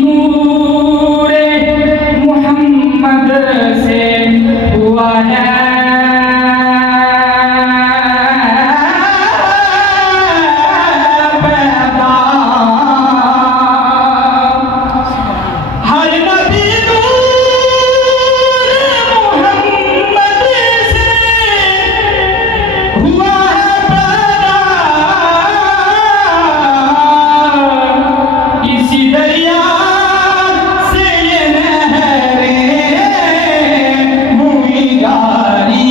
नूरे मोहम्मद से हुआ है पैदा। हर नबी नूरे मोहम्मद से हुआ है पैदा। इसी दरिया से ये नहरें हुई जारी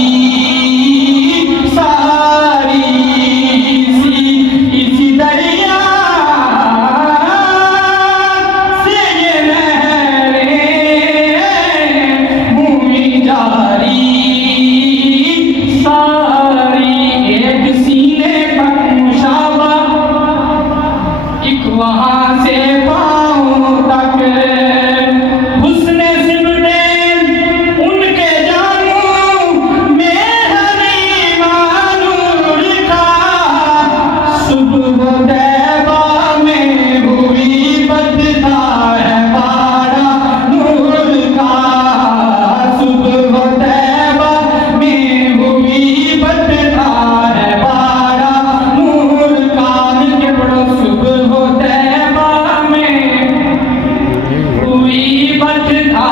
सारी। इसी दरिया से ये नहरें हुई जारी सारी। एक सीने पर मुशाबा, एक वहाँ से पाँव तक हुस्ने सिमटे उनके जानू में हरी मानूर का। सुबह तैबा में हुई बदता है बाड़ा नूर का। सुबह तैबा में हुई बदता है बाड़ा नूर का। मिलके पढ़ो, सुबह तैबा में हुई बदता